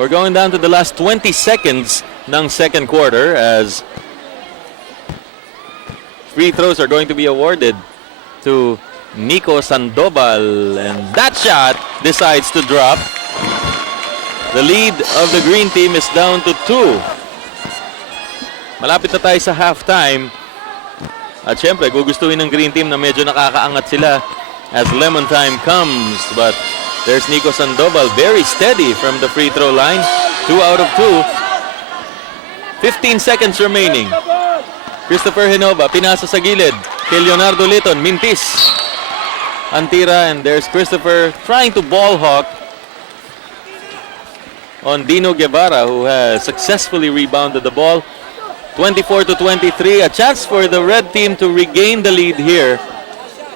We're going down to the last 20 seconds ng second quarter as free throws are going to be awarded to Nico Sandoval, and that shot decides to drop. The lead of the green team is down to 2. Malapit na tayo sa halftime. At syempre, gugustuhin ng green team na medyo nakakaangat sila as lemon time comes. But there's Nico Sandoval, very steady from the free throw line. 2 out of 2. 15 seconds remaining. Christopher Genova, pinasa sa gilid. Kay Leonardo Liton, mintis. Antira, and there's Christopher trying to ball hawk on Dino Guevara, who has successfully rebounded the ball. 24-23, a chance for the red team to regain the lead here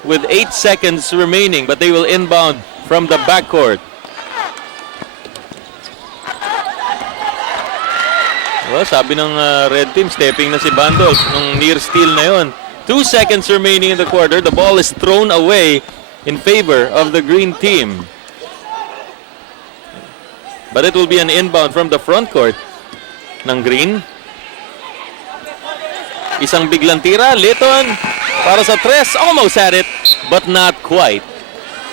with 8 seconds remaining, but they will inbound from the backcourt. Well, sabi ng red team, stepping na si Bandos nung near steal na yon. 2 seconds remaining in the quarter. The ball is thrown away in favor of the green team. But it will be an inbound from the front court ng green. Isang biglang tira. Liton para sa tres. Almost had it, but not quite.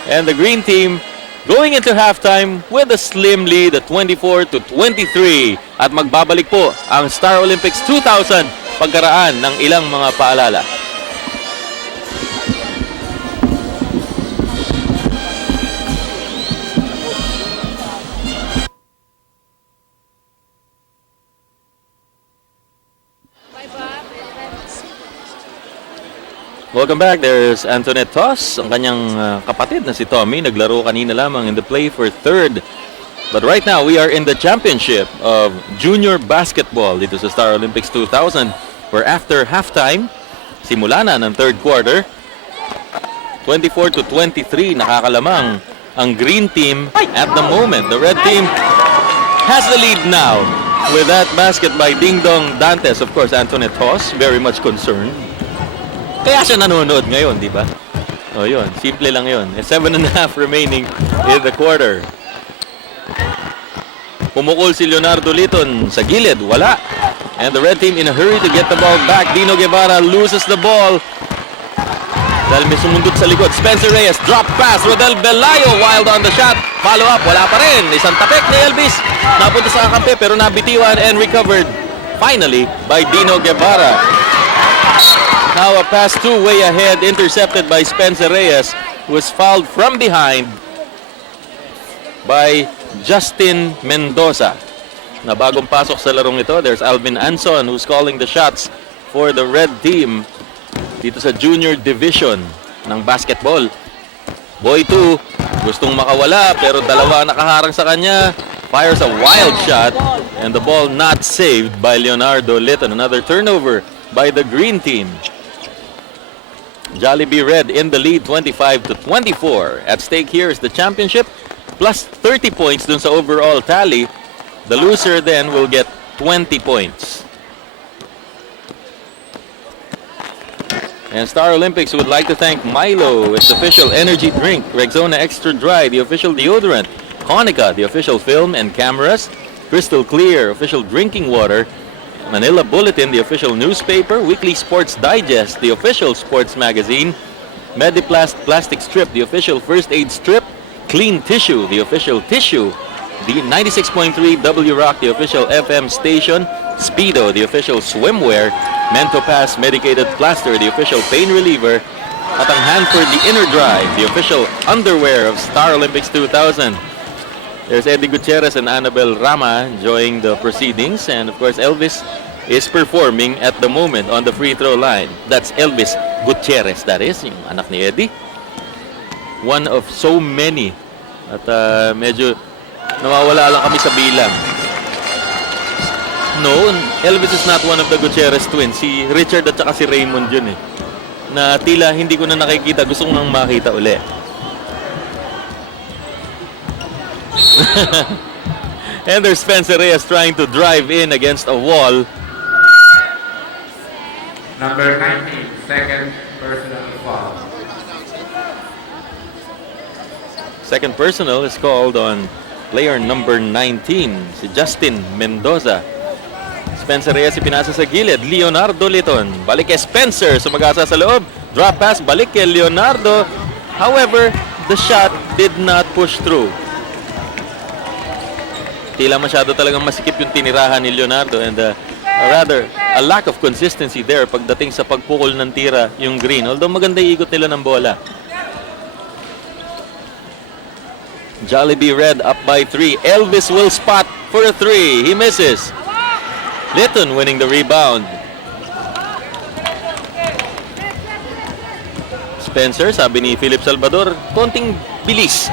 And the green team going into halftime with a slim lead at 24-23. At magbabalik po ang Star Olympics 2000 pagkaraan ng ilang mga paalala. Welcome back. There's Antoinette Toss, ang kanyang kapatid na si Tommy. Naglaro kanina lamang in the play for third. But right now, we are in the championship of junior basketball dito sa Star Olympics 2000, where after halftime, simula na ng third quarter, 24-23, nakakalamang ang green team at the moment. The red team has the lead now with that basket by Ding Dong Dantes. Of course, Antoinette Toss, very much concerned. Kaya siya nanonood ngayon, di ba? O yun, simple lang yun. 7.5 remaining in the quarter. Pumukol si Leonardo Liton sa gilid, wala. And the red team in a hurry to get the ball back. Dino Guevara loses the ball. Dahil may sumundot sa likod. Spencer Reyes, drop pass. Rodel Belayo, wild on the shot. Follow up, wala pa rin. Isang tapik ni Elvis. Napunta sa kakampi pero nabitiwan and recovered finally by Dino Guevara. Now a pass way ahead, intercepted by Spencer Reyes, who was fouled from behind by Justin Mendoza. Na bagong pasok sa larong ito, there's Alvin Anson who's calling the shots for the red team dito sa junior division ng basketball. Boy 2, gustong makawala pero dalawa nakaharang sa kanya. Fires a wild shot and the ball not saved by Leonardo Liton. Another turnover by the green team. Jollibee Red in the lead, 25-24. At stake here is the championship plus 30 points dun sa overall tally. The loser then will get 20 points. And Star Olympics would like to thank Milo, its official energy drink, Rexona Extra Dry, the official deodorant, Konica, the official film and cameras, Crystal Clear, official drinking water, Manila Bulletin, the official newspaper, Weekly Sports Digest, the official sports magazine, Mediplast Plastic Strip, the official first aid strip, Clean Tissue, the official tissue, the 96.3 W Rock, the official FM station, Speedo, the official swimwear, Mentopass Medicated Plaster, the official pain reliever, at ang Hanford, the Inner Drive, the official underwear of Star Olympics 2000. There's Eddie Gutierrez and Annabel Rama enjoying the proceedings. And of course, Elvis is performing at the moment on the free throw line. That's Elvis Gutierrez, that is, yung anak ni Eddie. One of so many. At medyo nawawala lang kami sa bilang. No, Elvis is not one of the Gutierrez twins. Si Richard at saka si Raymond yun eh. Na tila hindi ko na nakikita. Gusto ko nang makita uli. And there's Spencer Reyes trying to drive in against a wall. Number 19, second personal foul. Second personal is called on player number 19, si Justin Mendoza. Spencer Reyes ipinasa sa gilid. Leonardo Liton. Balik kay Spencer. Sumagasa sa loob. Drop pass. Balik kay Leonardo. However, the shot did not push through. Tila masyado talagang masikip yung tinirahan ni Leonardo and rather a lack of consistency there pagdating sa pagpukol ng tira yung green. Although maganda yung ikot nila ng bola. Jollibee Red up by 3. Elvis will spot for a 3. He misses. Litton winning the rebound. Spencer, sabi ni Philip Salvador, konting bilis.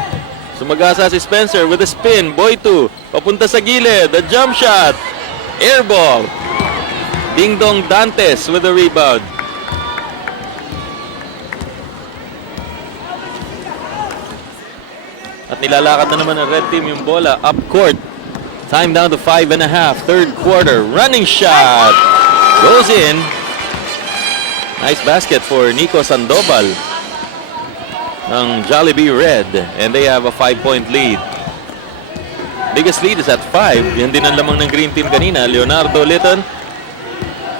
Sumagasa si Spencer with a spin. Boytu, papunta sa gilid. The jump shot. Air ball. Ding Dong Dantes with the rebound. At nilalakad na naman ng red team yung bola up court. Time down to 5.5. Third quarter. Running shot. Goes in. Nice basket for Nico Sandoval ng Jollibee Red. And they have a 5-point lead. Biggest lead is at 5. Yan din ang lamang ng green team kanina. Leonardo Litton.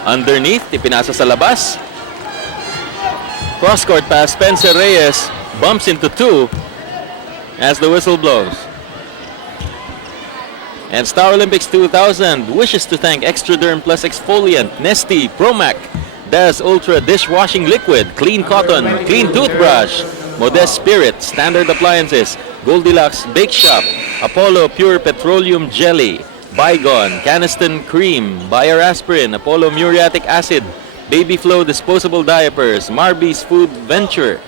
Underneath. Ipinasa sa labas. Cross-court pass. Spencer Reyes bumps into 2 as the whistle blows. And Star Olympics 2000 wishes to thank Extraderm Plus Exfoliant, Nestea, Promac, Daz Ultra Dishwashing Liquid, Clean Cotton, Clean Toothbrush, Modest Spirit, Standard Appliances, Goldilocks Bake Shop, Apollo Pure Petroleum Jelly, Bygone, Caniston Cream, Bayer Aspirin, Apollo Muriatic Acid, Baby Flow Disposable Diapers, Marby's Food Venture,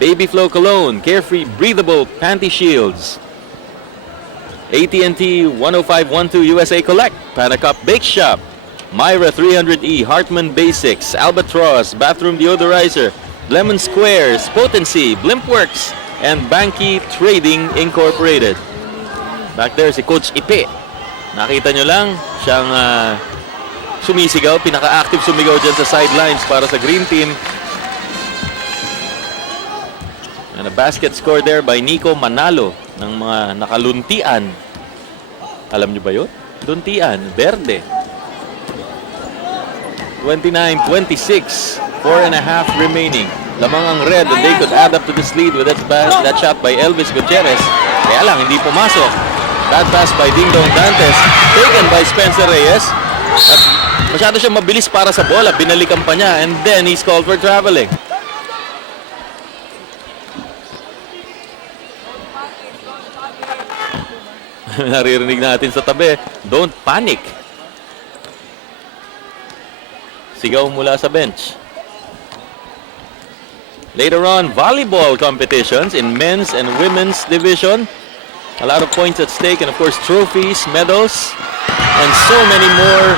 Baby Flow Cologne, Carefree Breathable Panty Shields, AT&T 10512 USA Collect, Panacup Bake Shop, Myra 300E, Hartman Basics, Albatross, Bathroom Deodorizer, Lemon Squares, Potency, Blimpworks, and Banky Trading Incorporated. Back there si Coach Ipe. Nakita nyo lang, siyang sumisigaw, pinaka-active sumigaw dyan sa sidelines para sa green team. And a basket score there by Nico Manalo ng mga nakaluntian. Alam nyo ba yun? Luntian, Verde. 29-26, 4.5 remaining. Lamang ang red and they could add up to this lead with that shot by Elvis Gutierrez. Kaya lang, hindi pumasok. Bad pass by Ding Dong Dantes, taken by Spencer Reyes. At masyado siya mabilis para sa bola, binalikan pa niya and then he's called for traveling. Naririnig natin sa tabi, don't panic. Sigaw mula sa bench. Later on, volleyball competitions in men's and women's division. A lot of points at stake and of course trophies, medals, and so many more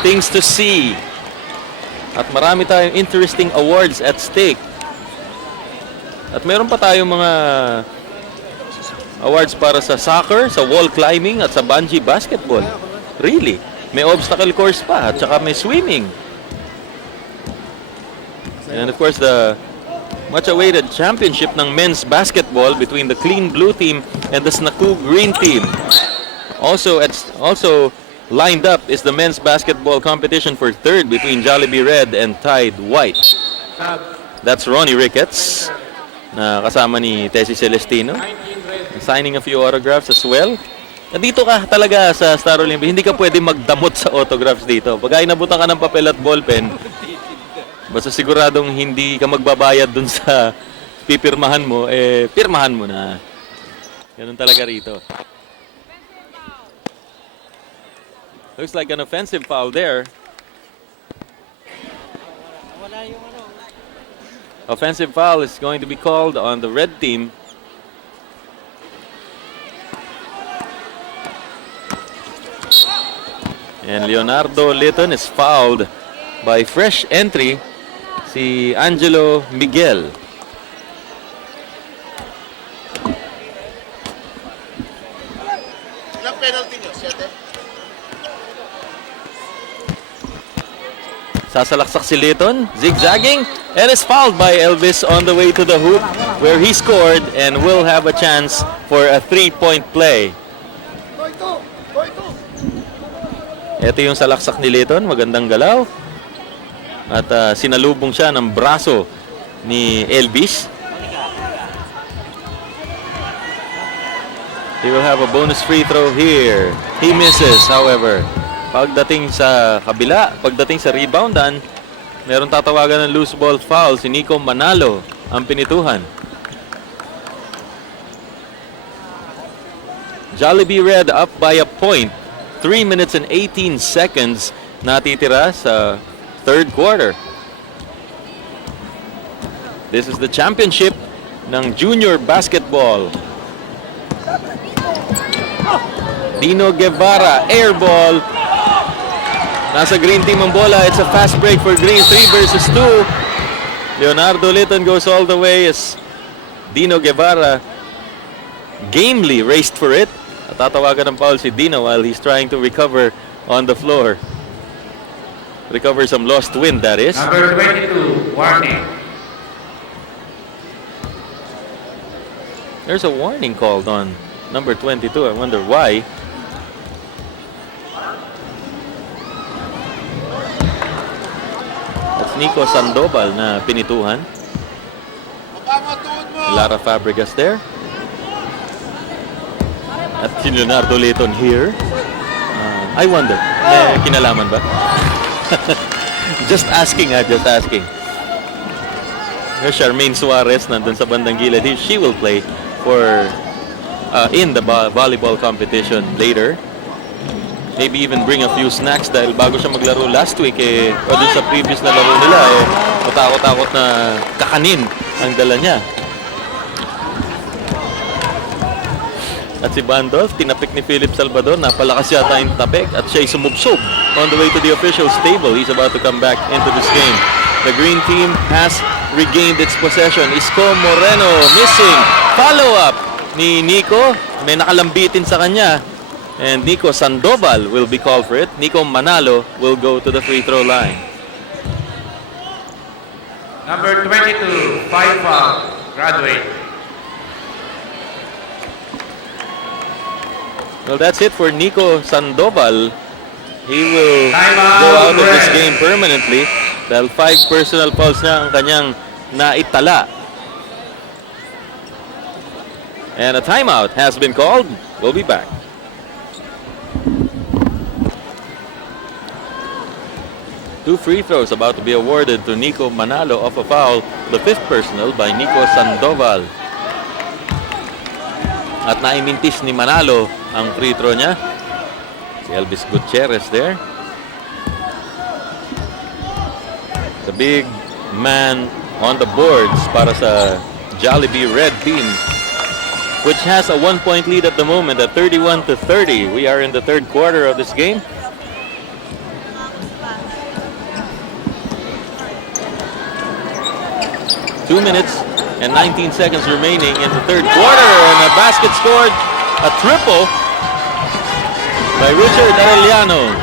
things to see. At marami tayong interesting awards at stake. At meron pa tayong mga awards para sa soccer, sa wall climbing, at sa bungee basketball. Really? May obstacle course pa, at saka may swimming. And of course, the much-awaited championship ng men's basketball between the Clean Blue team and the Snaku Green team. Also lined up is the men's basketball competition for third between Jollibee Red and Tide White. That's Ronnie Ricketts, na kasama ni Tessie Celestino. Signing a few autographs as well. Nandito ka talaga sa Star Olympics, hindi ka pwede magdamot sa autographs dito. Pag inabutan ka ng papel at ballpen, basta siguradong hindi ka magbabayad dun sa pipirmahan mo, pirmahan mo na. Ganun talaga rito. Looks like an offensive foul there. Offensive foul is going to be called on the red team. And Leonardo Litton is fouled by fresh entry, si Angelo Miguel. Ilang penalty nyo? 7? Sasalaksak si Litton, zigzagging, and is fouled by Elvis on the way to the hoop where he scored and will have a chance for a 3-point play. Ito yung salaksak ni Litton. Magandang galaw. At sinalubong siya ng braso ni Elvis. He will have a bonus free throw here. He misses, however. Pagdating sa kabila, pagdating sa reboundan, meron tatawagan ng loose ball foul. Si Nico Manalo ang pinituhan. Jollibee Red up by a point. 3 minutes and 18 seconds natitira sa third quarter. This is the championship ng junior basketball. Dino Guevara, air ball. Nasa green team ang bola. It's a fast break for green. 3 versus 2. Leonardo Litton goes all the way as Dino Guevara gamely raced for it. At tatawagan ng foul si Dino while he's trying to recover on the floor. Recover some lost wind, that is. Number 22, warning. There's a warning called on number 22. I wonder why. That's Nico Sandoval na pinituhan. Lara Fabregas there. At si Leonardo Litton here. I wonder, may kinalaman ba? Just asking. There's Charmaine Suarez nandun sa bandang gilid. She will play for in the volleyball competition later. Maybe even bring a few snacks dahil bago siya maglaro last week o dun sa previous na laro nila matakot-takot na kakanin ang dala niya. At si Bandolf, tinapik ni Philip Salvador, napalakas yata yung tapik at siya'y sumubsob on the way to the official's table. He's about to come back into this game. The green team has regained its possession. Isko Moreno missing. Follow-up ni Nico. May nakalambitin sa kanya. And Nico Sandoval will be called for it. Nico Manalo will go to the free throw line. Number 22, 5 foul, graduate. Well, that's it for Nico Sandoval. He will Timeout, go out of this Red. game permanently dahil 5 personal fouls na ang kanyang naitala. And a timeout has been called. We'll be back. Two free throws about to be awarded to Nico Manalo off a foul. The 5th personal by Nico Sandoval. At naimintis ni Manalo ang free throw niya. Si Elvis Gutierrez there. The big man on the boards para sa Jollibee Red team, which has a 1-point lead at the moment at 31-30. We are in the third quarter of this game. Two minutes and 19 seconds remaining in the third quarter, and a basket scored, a triple by Richard Arellano.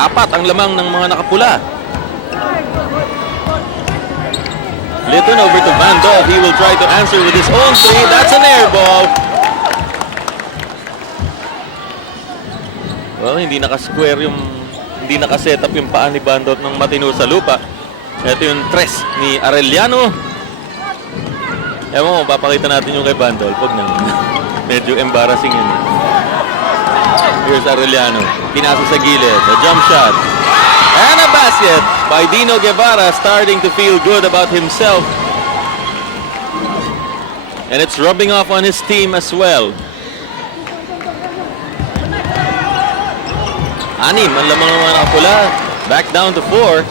4 ang lamang ng mga nakapula. Litton over to Van Dove. He will try to answer with his own three. That's an air ball. Well, hindi naka-set up yung paa ni Van Dove ng matino sa lupa. Ito yung tres ni Arellano. Ewan mo, papakita natin yung kay Bandol. Pag na. Medyo embarrassing yun. Here's Arellano. Pinasa sa gilid. A jump shot. And a basket by Dino Guevara, starting to feel good about himself. And it's rubbing off on his team as well. 6 ang lamang ng mga nakapula. Back down to 4.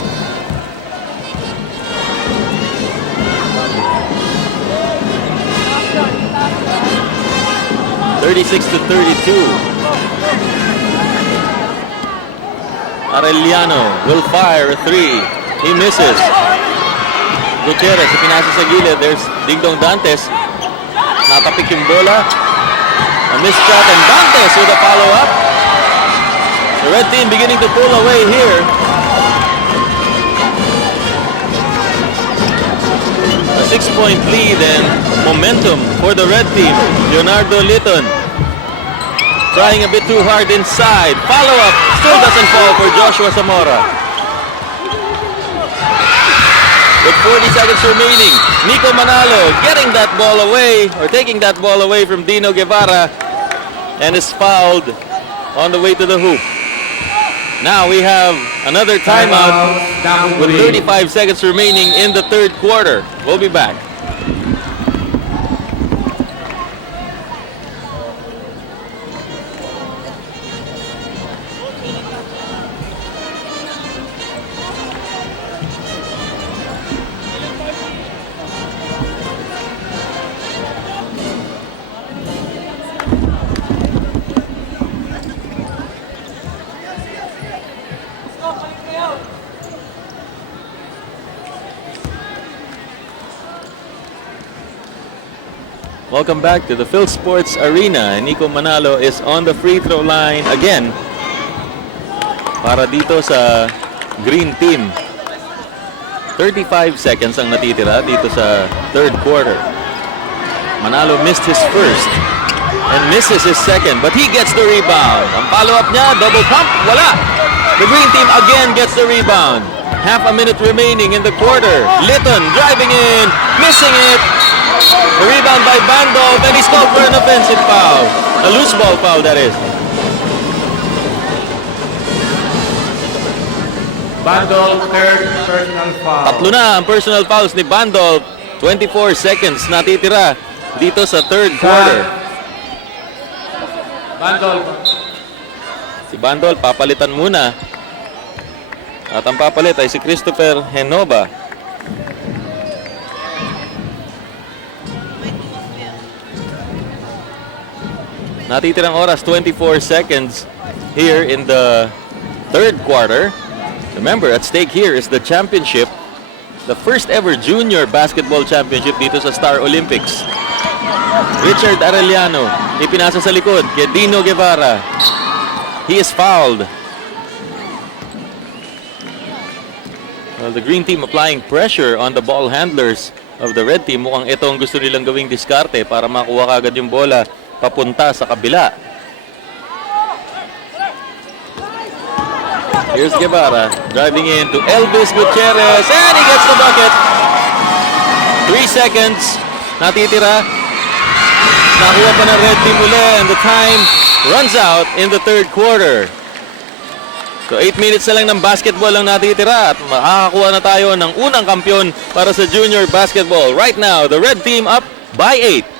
36-32. Arellano will fire a 3. He misses. Gutierrez, pinasa sa gilid. There's Dingdong Dantes. Natapik yung bola. A missed shot, and Dantes with a follow-up. The red team beginning to pull away here. A 6-point lead and momentum for the red team. Leonardo Litton Trying a bit too hard inside. Follow-up. Still doesn't fall for Joshua Zamora. With 40 seconds remaining, Nico Manalo getting that ball away, or taking that ball away from Dino Guevara, and is fouled on the way to the hoop. Now we have another timeout with 35 seconds remaining in the third quarter. We'll be back. Welcome back to the Phil Sports Arena. Nico Manalo is on the free throw line again para dito sa green team. 35 seconds ang natitira dito sa third quarter. Manalo missed his first and misses his second, but he gets the rebound. Ang follow-up niya, double pump, wala. The green team again gets the rebound. Half a minute remaining in the quarter. Litton driving in, missing it. The rebound by Bandov, and he's called for an offensive foul. A loose ball foul, that is. Bandol, third personal foul. Tatlo na ang personal fouls ni Bandov. 24 seconds natitira dito sa third quarter. Bandol. Si Bandol papalitan muna. At ang papalit ay si Christopher Henova. Natitirang oras, 24 seconds here in the third quarter. Remember, at stake here is the championship, the first ever junior basketball championship dito sa Star Olympics. Richard Arellano, ipinasa sa likod kay Dino Guevara. He is fouled. Well, the green team applying pressure on the ball handlers of the red team. Mukhang ito ang gusto nilang gawing diskarte para makuha kagad yung bola papunta sa kabila. Here's Guevara driving in to Elvis Gutierrez, and he gets the bucket. 3 seconds natitira. Nakuha pa ng red team uli, and the time runs out in the third quarter. So 8 minutes na lang ng basketball ang natitira at makakakuha na tayo ng unang kampiyon para sa junior basketball. Right now, the red team up by 8.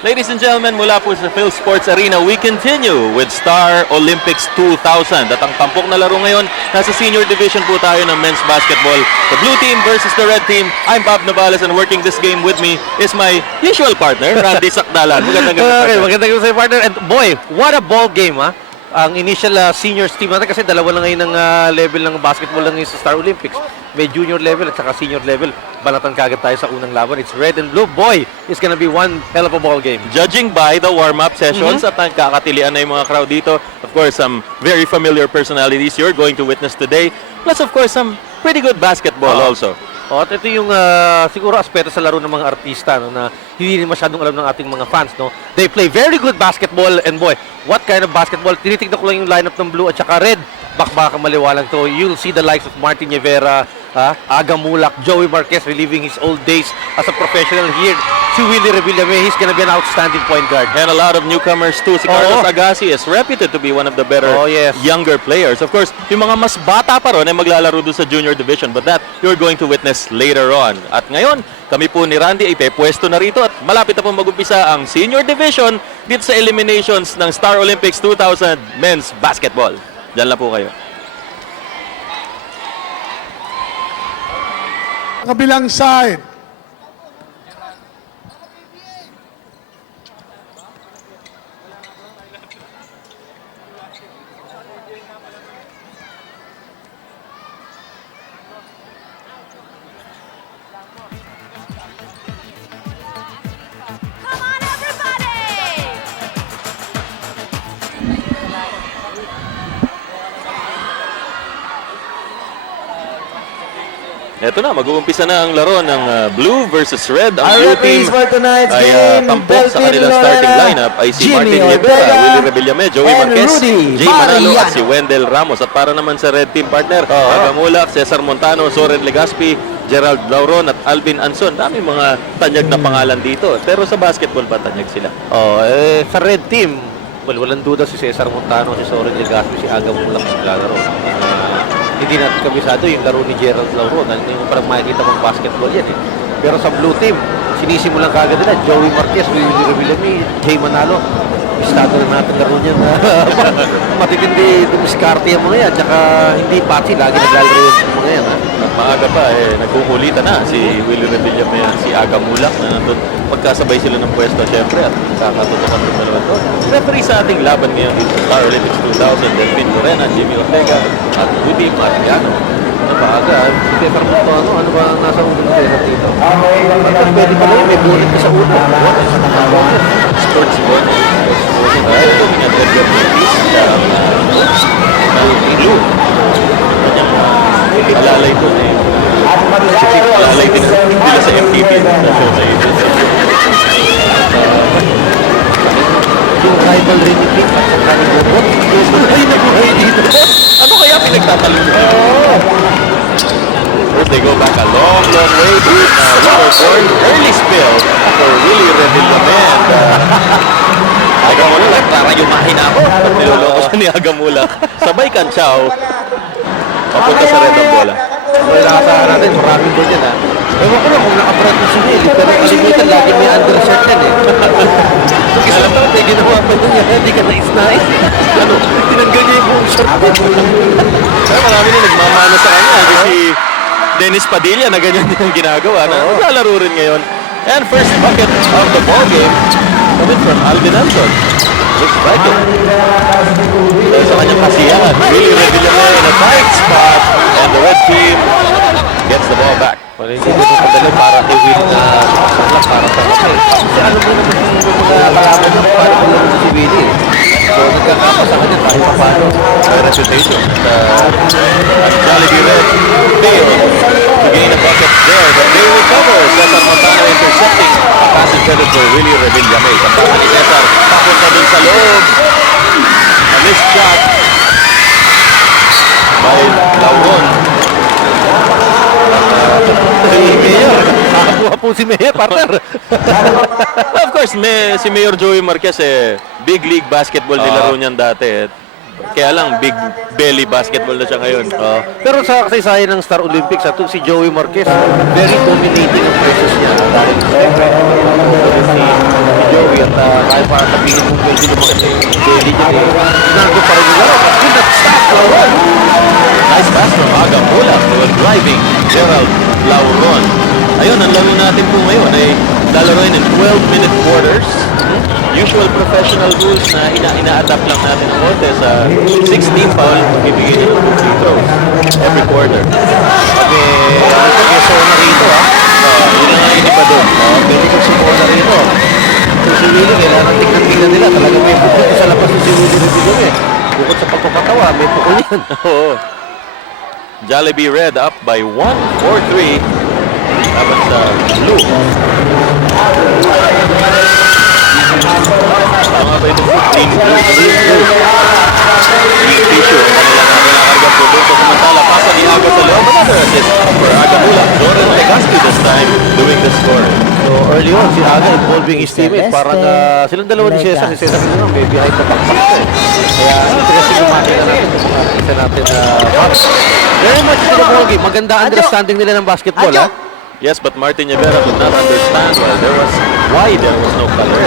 Ladies and gentlemen, mula po sa Phil Sports Arena, we continue with Star Olympics 2000. At ang tampok na laro ngayon, nasa senior division po tayo ng men's basketball. The blue team versus the red team. I'm Bob Navales, and working this game with me is my usual partner, Randy Sakdalan. Magandang gabi. Okay, magandang gabi sa partner. And boy, what a ball game, ha? Ang initial seniors team natin kasi dalawa lang ngayon ng level ng basketball lang ngayon sa Star Olympics. May junior level at saka senior level. Balatan kagad tayo sa unang laban. It's red and blue. Boy, it's gonna be one hell of a ball game. Judging by the warm-up sessions at nagkakatilian na yung mga crowd dito, of course, some very familiar personalities you're going to witness today. Plus, of course, some pretty good basketball also. At ito yung siguro aspeto sa laro ng mga artista, no, na hindi masyadong alam ng ating mga fans. No? They play very good basketball, and boy, what kind of basketball. Tinitignan ko lang yung lineup ng blue at saka red. Bakbaka maliwalang to. You'll see the likes of Martin Rivera, Aga Mulak, Joey Marquez reliving his old days as a professional here. Si Willie Revillame, he's gonna be an outstanding point guard. And a lot of newcomers too. Si Carlos Agassi is reputed to be one of the better younger players. Of course, yung mga mas bata pa ron ay maglalaro doon sa junior division, but that you're going to witness later on. At ngayon, kami po ni Randy ay pwesto na rito at malapit na po mag-umpisa ang senior division dito sa eliminations ng Star Olympics 2000 men's basketball. Diyan lang po kayo. Kabilang side. Come on, everybody! Eto na, mag-uumpisa na ang laro ng blue versus red. Ang Our blue team referees for tonight's ay game, tampok sa Delphine kanilang starting Lorena, lineup ay si Jimmy Martin Ortega, Rivera, Willie Rebillame, Joey and Marquez, Rudy Jay Manalo at Mariano. si Wendell Ramos. At para naman sa red team partner, Agamulak, Cesar Montano, Soren Legaspi, Gerald Lauron at Alvin Anson. Dami mga tanyag na pangalan dito. Pero sa basketball ba tanyag sila? Sa red team, walang duda si Cesar Montano, si Soren Legaspi, si Aga Mulak sa lalaro. Hindi natin kabisado yung laro ni Gerald Lauron. Hindi mo parang makikita mong basketball yan eh. Pero sa blue team, sinisimulan kagad nila Joey Marquez, Willie Revillame, Jay Manalo. Estado na natin laro niyan na matitindi dumiskarte yung mga yan. Tsaka hindi pati, lagi naglalaro yung mga yan. At maaga pa, nagkukulitan na si Willie Revillame at si Aga Mulak na nandun. Magkasabay sila ng pwesto, syempre, at kakatutukan ng dalawa doon. Referee sa ating laban ngayon dito sa Star Olympics 2000, Delphine Lorena, Jimmy Ortega, at Rudy Mariano. Napaaga, Cesar Montano, ano ba ang nasa ulo ng Cesar dito? Pwede pala yun, may bulit ka sa ulo. Sports board. Ito, minatagyan ng piece ng blue. Kanyang alalay doon alalay din nila sa MTV na show sa YouTube. Yung rivalry ni Pink at saka ni Bobot, ay nabuhay dito. Ano kaya pinagtatalong nila? First, they go back a long, long way to Waterford. Early spill for Willie Revillame. Agamulak, rarayumahin ako. At niloloko siya ni Agamulak. Sabay Kanchaw. Papunta sa red ang bola. Well, nakasahan natin, maraming ganyan ha. Ewan ko lang kung nakabrand mo si Neil, pero kalimutan lagi may undershirt yan eh. Pag isang taon, may ginawa pa doon yan, hindi ka nais-nais. Ano, tinanggal niya yung buong shirt. Kaya marami na nagmamana sa kanya. Kasi si Dennis Padilla na ganyan din ang ginagawa na naglalaro rin ngayon. And first bucket of the ball game coming from Alvin Anson. Looks like it. Dahil sa kanyang kasiyahan, Willie Revillame in a tight spot and the red team gets the ball back. Wala hindi ko kadali para kay Will na sumasakla para sa kapay. Kasi ano mo naman yung mga kalaban na para kung naman si Willie. So nagkakapa sa kanya kahit pa paano. May reputation. At Jollibee Red failed to gain a bucket there, but they recover. Cesar Montano intercepting. A pass intended for Willie Revillame. Tampakan ni Cesar. Papunta dun sa loob. A missed shot by Lauron. Si Mayor, nakakuha po si Mayor, partner. Of course, si Mayor Joey Marquez big league basketball nilaro niyan dati. Kaya lang, big belly basketball na siya ngayon. Pero sa kasaysayan ng Star Olympics, si Joey Marquez, very dominating ang pressures niya. Dahil siyempre, si Joey at kaya pa sabihin mo pwede lumakas yung belly niya. Ginagawa pa rin yung laro. But with that stop, Lauron. Nice pass from Agamulak who was driving Gerald Lauron. Ayun, ang laro natin po ngayon ay lalaroin in 12-minute quarters. Usual professional rules na ina-adapt lang natin ng konti sa 16 foul, ibigay nyo ng free throws every quarter. Pag-iso na rito, ha? Yun ang ang iniba doon. Pwede kong sumuha na rito. So si Willie, kailangan tignan nila. Talaga may bukod sa labas ni si Willie Revillame eh. Bukod sa pagpapatawa, may bukol yan. Oo. Jollibee Red up by 1, 4-3. Laban sa Blue. Tama ba itong 15 Blue? Yung tissue. Kanilang po doon. Samantala, pasa ni Aga sa loob. Another assist for Agamulak. Soren Legaspi this time doing the scoring. So early on, si Aga involving his teammates. Parang silang dalawa ni Cesar. Si Cesar naman, may behind the back pa eh. Kaya interesting yung makina natin itong mga artista natin na very much to the ball game. Maganda understanding nila ng basketball, ha? Yes, but Martin Rivera could not understand why there was no color.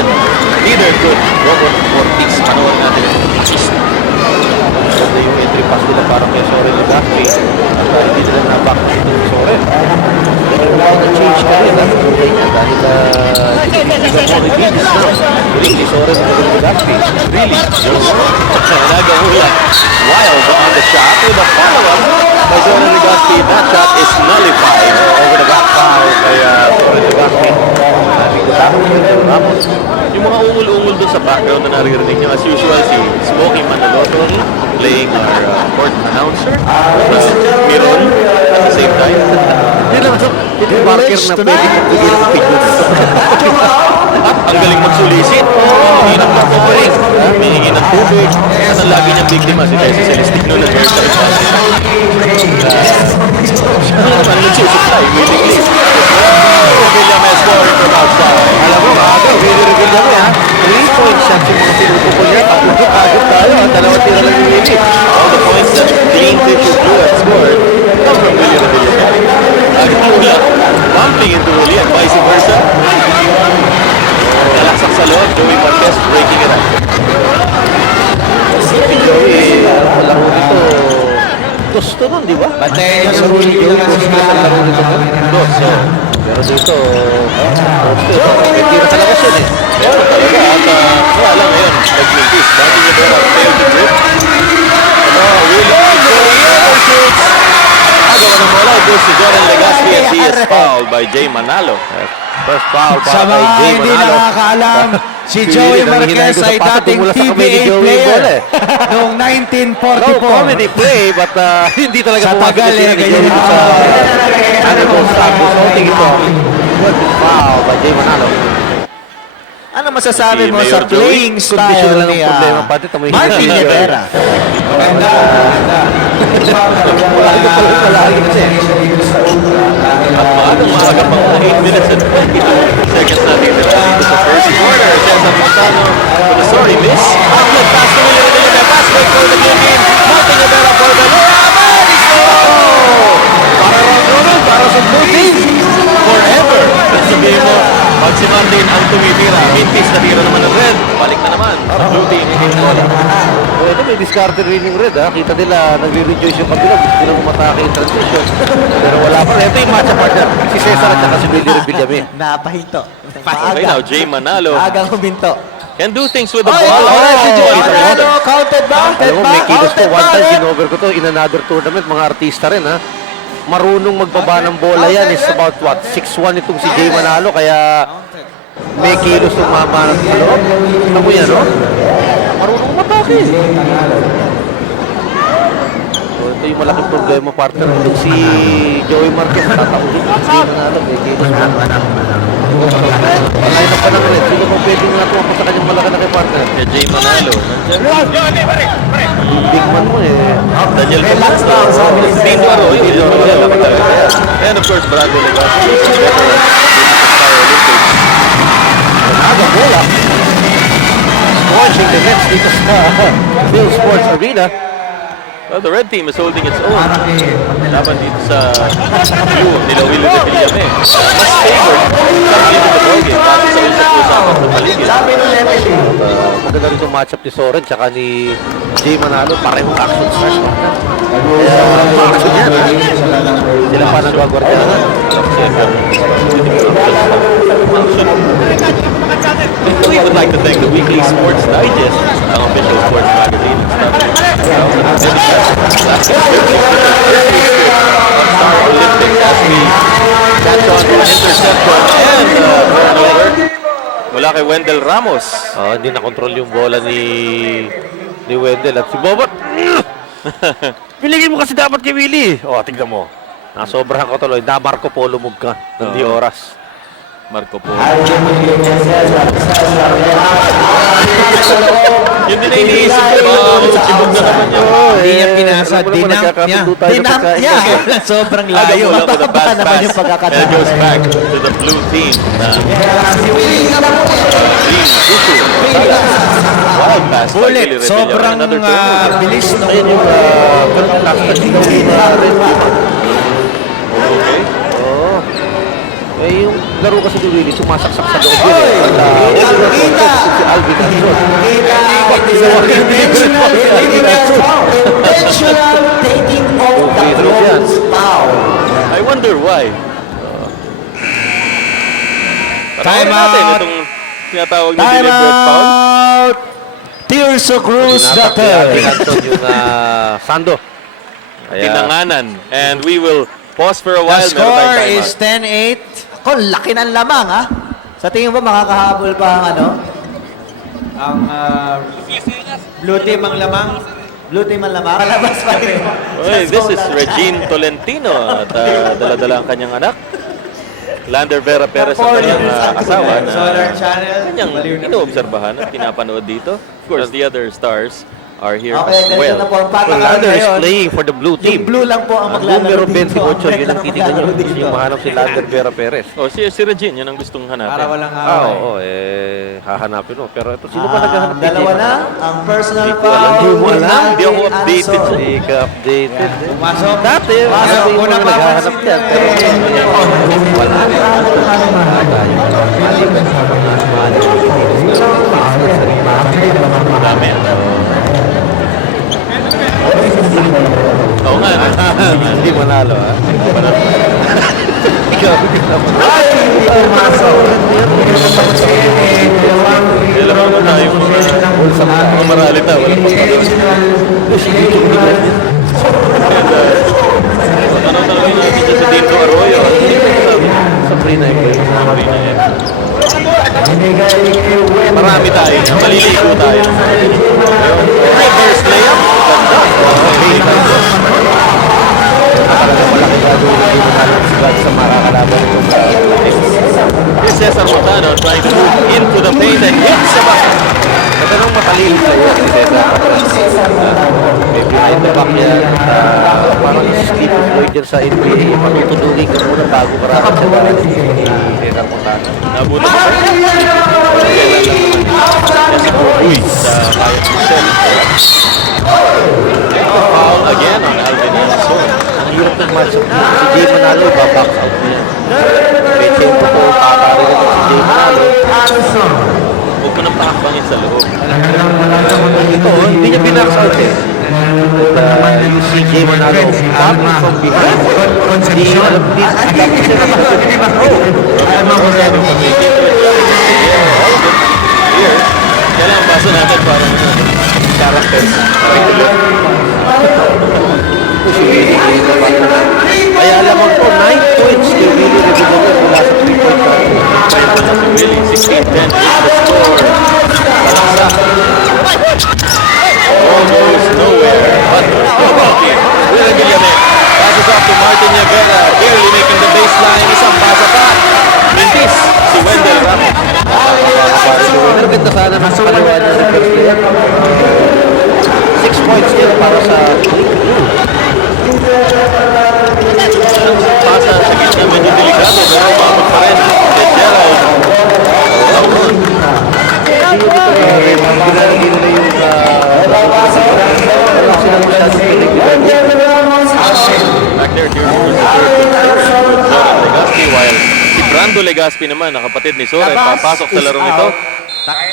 Neither could Robert Ortiz. Panoorin natin yung assist. Maganda yung entry pass nila para kay Soren Legaspi. At hindi nila na-back dito si Soren. Pero nag-change ka rin, ha? Buhay niya dahil hindi ka mo reveals na. Really, si Soren Legaspi. Really? Agamulak. Wild on the shot with a follow-up by Soren Legaspi. That shot is nullified over the back foul by Soren Legaspi. Sabi ko tapos yung Ramos. Yung mga ungul-ungul doon sa background na naririnig nyo, as usual, si Smokey Manaloto playing our court announcer. Miron at the same time. Yun lang, so, ito yung marker na pwede kong bigyan ng opinion. At ang galing magsulisit. Humingi ng offering. Humingi ng tubig. At ang lagi niyang biktima si Tessie Celestino na nurse sa siya naman nagsusupply willingly. William is scoring from outside. Alam mo, agad, Willie mo ha. 3-point shots yung mga sinutupo niya. Agad tayo, ha. Dalawa tira lang yung Willie. All the points that Dean Bishop Blue had scored come from Willie Revilla. Agtula bumping into Willie and vice versa. Nalasak sa loob, Joey Marquez breaking it up. Si Joey, laro nito. Gusto nun, di ba? Batay Ang laro ni Joey, gusto na laro nito. Gusto. Pero dito, gusto. Tira sa labas yun eh. Pero talaga, at wala lang ngayon, nag-mintis. Dati niya ba failed to grip? Willie, Joey overshoots. Agaw ng bola, it goes to Jordan Legaspi and he is fouled by Jay Manalo. First foul Sa para kay mga Jay hindi Manalo. nakakaalam, si Joey Marquez ay dating PBA player noong No 1944. comedy play, but hindi talaga Sa pumasok tagal yung eh, sila ni ganyan Joey ito. sa Annabelle Santos. So, tingin ito. Good foul by Jay Manalo. Ano masasabi Si mo Mayor sa Joey, playing Condition style lang ni ang problema pati. Tamoy Martin Rivera? At maaga pang 8 minutes and 22 seconds natin nila dito sa first quarter. Cesar Montano with a sorry miss. Outlet pass to Willie Revilla. Pass break for the blue team. Martin Rivera for the Laban! Para Ron para sa blue team. Forever. Sabihin mo, pag si Martin ang tumitira, mintis na tira naman ng red. Balik na naman. Blue team, hindi bola. So, ito may discarded rin yung red ha. Kita nila, nagre-rejoice yung kabila. Gusto nilang umatake yung transition. Pero wala pa rin. Ito yung matchup partner. Si Cesar at saka si Willie Revillame. Napahinto. Okay, now Jay Manalo Agang huminto. can do things with the Ay, ball. alright, si Joey Manalo. Manalo, counted ba? Alam mo, may kilos to. Counted One ba? time, ginover ko to in another tournament. Mga artista rin ha. Marunong magbaba ng bola yan. Is about what? 6'1 itong si Jay Manalo. Kaya may kilos ng mama ng loob. Ano mo yan, no? Marunong matake. So, ito yung malaking problema, partner. Itong si Joey Marquez, tatauhin. Si Jay Manalo, may kilos na. Malay na pa ng red. Sino pa pwedeng natuwa pa sa kanyang malaki-laki partner? Kaya Jay Manalo. Yung big man mo eh. Daniel Bautista. Tito Arroyo. And of course, Brando Legaspi. Aga bola. Scorching the nets dito sa Phil Sports Arena. Well, the red team is holding its own. Laban dito sa blue nila Willie Revillame. Mas favored sa game of the ballgame. Base sa usap usapan sa paligid. Maganda rin itong matchup ni Soren tsaka ni Jay Manalo. Parehong action stars. Kaya action yan. Sila pa nagwagwardiyanan. We would like to thank the Weekly Sports Digest, ang official sports magazine and stuff. Star Olympics as we catch on to interception and turnover mula kay Wendell Ramos. Hindi na-control yung bola ni Wendell at si Bobot. Piligin mo kasi dapat kay Willie. Tignan mo. Nasobrahan ko tuloy. Na Marco Polo move ka ng di oras. Marco Polo. Yun din na iniisip ko. Sibog na naman yun. Hindi niya pinasa. Dinamp niya. Dinamp niya. Sobrang layo. Agaw with a Mataba bad naman pass. yung And it pagkakataon. goes back to the blue team. Wild pass by Bullet. Willie Revilla. Sobrang Another turnover. bilis nung Ayun yung last touch daw ni Red. Okay. Oo. Yung laro kasi ni Willie, sumasaksak sa loob yun eh. Kita! Si Alvin Anson. Intentional taking of the close foul. I wonder why. Time Panoorin natin out. itong tinatawag na Time deliberate foul. out! Tirso Cruz the Alvin third. Anson yung Sando. Tinanganan. And we will pause for a The while. Meron score tayong is timeout. 10-8. Ako, laki ng lamang ha. Sa tingin ba makakahabol pa ang ano? Ang blue team ang lamang. Blue team ang lamang. Palabas pa rin. Oy, this is Regine Tolentino at dala-dala ang kanyang anak. Lander Vera Perez ang kanyang asawa na Solar Channel. kanyang inoobserbahan at pinapanood dito. Of course, the other stars are here Okay, as ganito na well. po ang patakaran Lander is ngayon. playing for the blue Yung team. blue lang po ang Ang maglalaro numero dito. 28, yun ang titignan nyo. Maglalaro Gusto dito. nyo mahanap si Lander Vera Perez. Oh, si Regine, yun ang gustong hanapin. Para walang Ah, away. oo, hahanapin mo. Pero ito, sino ba naghahanap kay Dalawa Jay na. Manalo? Ang personal Hindi ko alam. foul. Hindi mo alam. Hindi ako updated sa- Hindi ka updated. Pumasok. Dati, Pasok. yung Una mga pa naghahanap si yan. Pero wala na. Dami. Oo nga. Hindi manalo, ha? Ikaw, Alam mo na yung mga maralita. Walang ano talaga yung natin dyan sa Dito Arroyo. Sabrina, Marami tayo. Maliligo tayo. Reverse layup. Ganda. talaga malaki gagawin ng Jay Manalo sa makakalaban itong Here's Cesar Montano trying to move into the paint and hits the basket. Ito nung matalino player si Cesar. May behind the back yan. Parang sleeping Floyd yan sa NBA. Pagtutulungin ka muna bago maraming sa daan. Cesar Montano. Nabuno pa siya. Uy, sa Bayern Munich. Foul again on Alvin Nelson. Ang hirap ng matchup niya. Si Jay Manalo, babox out niya. May tempo po, kakari na si Jay Manalo. Huwag mo nang pakakbangin sa loob. Ito, hindi niya binax out eh. Yung si Jay Manalo, coming from behind. Hindi alam, hindi tapos siya Here, kailangan basa natin para character. Kaya alam mo po, 9 points kay Willie Revillame mula sa 3-point line. Really, 16-10 is the score. Balaksak. Ball goes nowhere. But Willie Revillame passes off to Martin Niagara. Barely making the baseline. Isang pasa pa. Mintis si Wendell Ramos. Para si Winner, ganda sana mas kaliwa niya sa first player. 6 points niya para sa Pasa sa gitna medyo delikado. Pero umabot pa rin. Gerald. ginalagay nila yung sila masyadong Back there, here's Zoran Legaspi, while si Brando Legaspi naman, na kapatid ni Soren, papasok sa larong ito.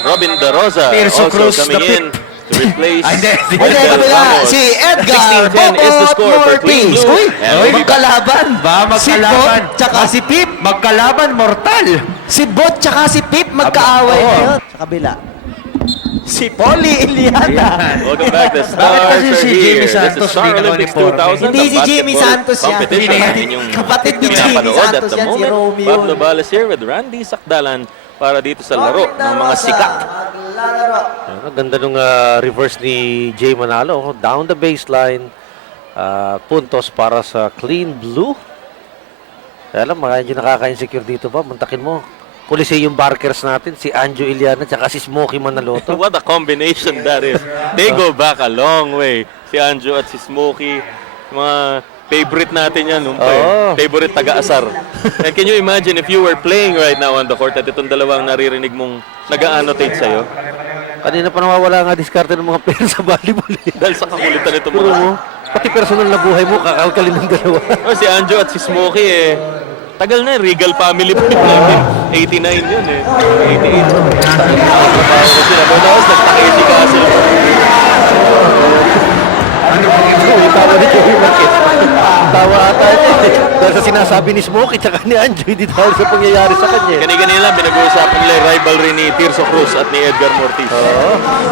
Robin De Rosa Tirso also Cruz, coming the in to replace Hindi, Wendell Ramos. Si Edgar 16-10 is the score for Clean Mortis. Blue. Uy, And we'll be back. magkalaban. Ba, magkalaban. Si Bot, tsaka si Pip. Magkalaban, mortal. Si Bot, tsaka si Pip, magkaaway Oo. ngayon. Sa kabila. Si Polly Iliana. Welcome back. The Bakit stars kasi are si here. Jimmy This Santos is Star hindi Olympics naka-uniforme? 2000. Hindi the si Jimmy basketball Santos yan. competition. Hindi. Inyong Kapatid ni Jimmy pinapanood Santos at the yan, si moment. Romeo. Pablo Balas here with Randy Sakdalan para dito sa laro ng mga sikat. Ang ganda nung reverse ni Jay Manalo. Down the baseline. Puntos para sa Clean Blue. Kaya alam, medyo nakaka-insecure dito ba? Muntakin mo. Coliseum Barkers natin, si Anjo Iliana at si Smokey Manaloto. What a combination that is. They go back a long way. Si Anjo at si Smokey, mga favorite natin yan. Oo. Favorite taga-asar. And can you imagine if you were playing right now on the court at itong dalawang naririnig mong nag-annotate sa'yo? Kanina pa nawawala nga diskarte ng mga players sa volleyball. Dahil sa kakulitan itong Puro mga... mo, pati personal na buhay mo, kakalkalin ng dalawa. Oh, si Anjo at si Smokey tagal na, Regal family po yun. 89 yun 88. Trabaho ko sila. But tapos nagtakay si Castle. Yung tawa ni Joey Marquez. Tawa ata niya. Dahil sa sinasabi ni Smokey tsaka ni Anjo, hindi dahil sa pangyayari sa kanya. Kanina lang, pinag-uusapan nila yung rivalry ni Tirso Cruz at ni Edgar Mortiz.